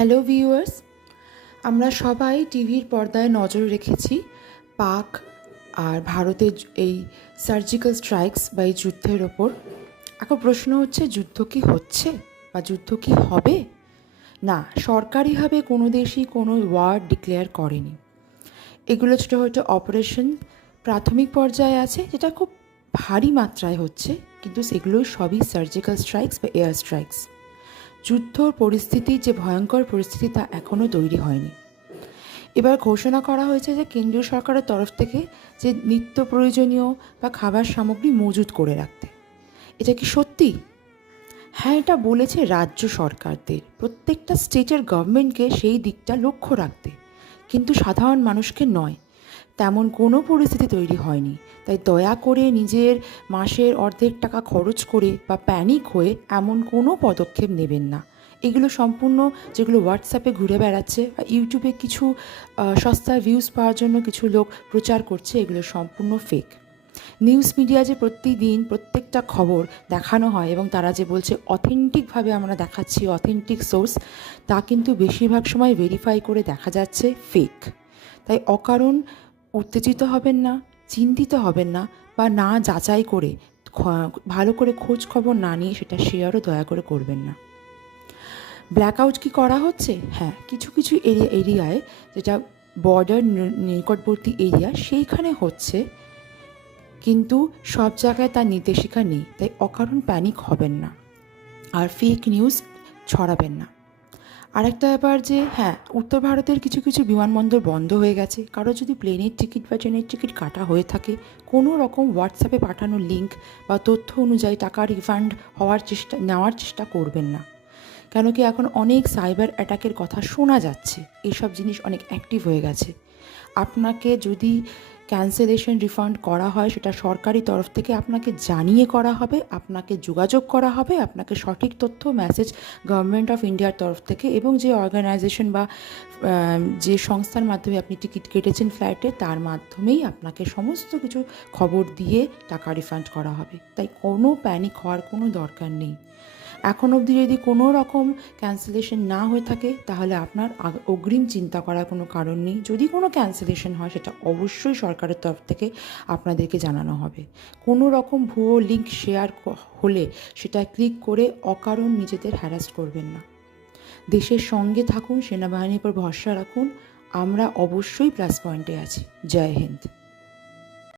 Hello viewers, আমরা সবাই টিভির পর্দায় নজর রেখেছি পাক আর ভারতের এই সার্জিক্যাল স্ট্রাইকস বা এই যুদ্ধের ওপর। এখন প্রশ্ন হচ্ছে, যুদ্ধ কি হচ্ছে বা যুদ্ধ কি হবে? না, সরকারিভাবে কোনো দেশই কোনো ওয়ার ডিক্লেয়ার করেনি। এগুলো ছোটো ছোটো অপারেশন প্রাথমিক পর্যায়ে আছে, যেটা খুব ভারী মাত্রায় হচ্ছে, কিন্তু সেগুলোই সবই সার্জিক্যাল স্ট্রাইকস বা এয়ার স্ট্রাইকস। যুদ্ধ পরিস্থিতি যে ভয়ঙ্কর পরিস্থিতি তা এখনও তৈরি হয়নি। এবার ঘোষণা করা হয়েছে যে কেন্দ্রীয় সরকারের তরফ থেকে যে নিত্য প্রয়োজনীয় বা খাবার সামগ্রী মজুত করে রাখতে। এটা কি সত্যি? হ্যাঁ, এটা বলেছে রাজ্য সরকারদের, প্রত্যেকটা স্টেটের গভর্নমেন্টকে সেই দিকটা লক্ষ্য রাখতে, কিন্তু সাধারণ মানুষকে নয়। তেমন কোনো পরিস্থিতি তৈরি হয়নি, তাই দয়া করে নিজের মাসের অর্ধেক টাকা খরচ করে বা প্যানিক হয়ে এমন কোনো পদক্ষেপ নেবেন না। এগুলো সম্পূর্ণ, যেগুলো হোয়াটসঅ্যাপে ঘুরে বেড়াচ্ছে বা ইউটিউবে কিছু সস্তা ভিউজ পাওয়ার জন্য কিছু লোক প্রচার করছে, এগুলো সম্পূর্ণ ফেক। নিউজ মিডিয়া যে প্রতিদিন প্রত্যেকটা খবর দেখানো হয় এবং তারা যে বলছে অথেন্টিকভাবে আমরা দেখাচ্ছি, অথেন্টিক সোর্স, তা কিন্তু বেশিরভাগ সময় ভেরিফাই করে দেখা যাচ্ছে ফেক। তাই অকারণ উত্তেজিত হবেন না, চিন্তিত হবেন না, বা না যাচাই করে ভালো করে খোঁজ খবর না নিয়ে সেটা শেয়ারও দয়া করে করবেন না। ব্ল্যাকআউট কি করা হচ্ছে? হ্যাঁ, কিছু কিছু এরিয়ায়, যেটা বর্ডার নিকটবর্তী এরিয়া, সেইখানে হচ্ছে, কিন্তু সব জায়গায় তার নির্দেশিকা নেই। তাই অকারণ প্যানিক হবেন না আর ফেক নিউজ ছড়াবেন না। আরেকটা ব্যাপার যে, হ্যাঁ, উত্তর ভারতের কিছু কিছু বিমানবন্দর বন্ধ হয়ে গেছে। কারো যদি প্লেনের টিকিট বা ট্রেনের টিকিট কাটা হয়ে থাকে, কোনো রকম হোয়াটসঅ্যাপে পাঠানো লিঙ্ক বা তথ্য অনুযায়ী টাকা রিফান্ড নেওয়ার চেষ্টা করবেন না। কেন কি এখন অনেক সাইবার অ্যাটাকের কথা শোনা যাচ্ছে, এইসব জিনিস অনেক অ্যাক্টিভ হয়ে গেছে। আপনাকে যদি ক্যান্সেলেশন রিফান্ড করা হয়, সেটা সরকারি তরফ থেকে আপনাকে জানিয়ে করা হবে, আপনাকে যোগাযোগ করা হবে, আপনাকে সঠিক তথ্য মেসেজ গভর্নমেন্ট অফ ইন্ডিয়ার তরফ থেকে এবং যে অর্গানাইজেশন বা যে সংস্থার মাধ্যমে আপনি টিকিট কেটেছেন ফ্লাইটে, তার মাধ্যমেই আপনাকে সমস্ত কিছু খবর দিয়ে টাকা রিফান্ড করা হবে। তাই কোনো প্যানিক হওয়ার কোনো দরকার নেই। এখন অবধি যদি কোনো রকম ক্যান্সেলেশন না হয়ে থাকে, তাহলে আপনার অগ্রিম চিন্তা করার কোনো কারণ নেই। যদি কোনো ক্যান্সেলেশন হয়, সেটা অবশ্যই সরকারের তরফ থেকে আপনাদেরকে জানানো হবে। কোনো রকম ভুয়ো লিঙ্ক শেয়ার হলে সেটা ক্লিক করে অকারণ নিজেদের হ্যারাস করবেন না। দেশের সঙ্গে থাকুন, সেনাবাহিনীর উপর ভরসা রাখুন। আমরা অবশ্যই প্লাস পয়েন্টে আছি। জয় হিন্দ।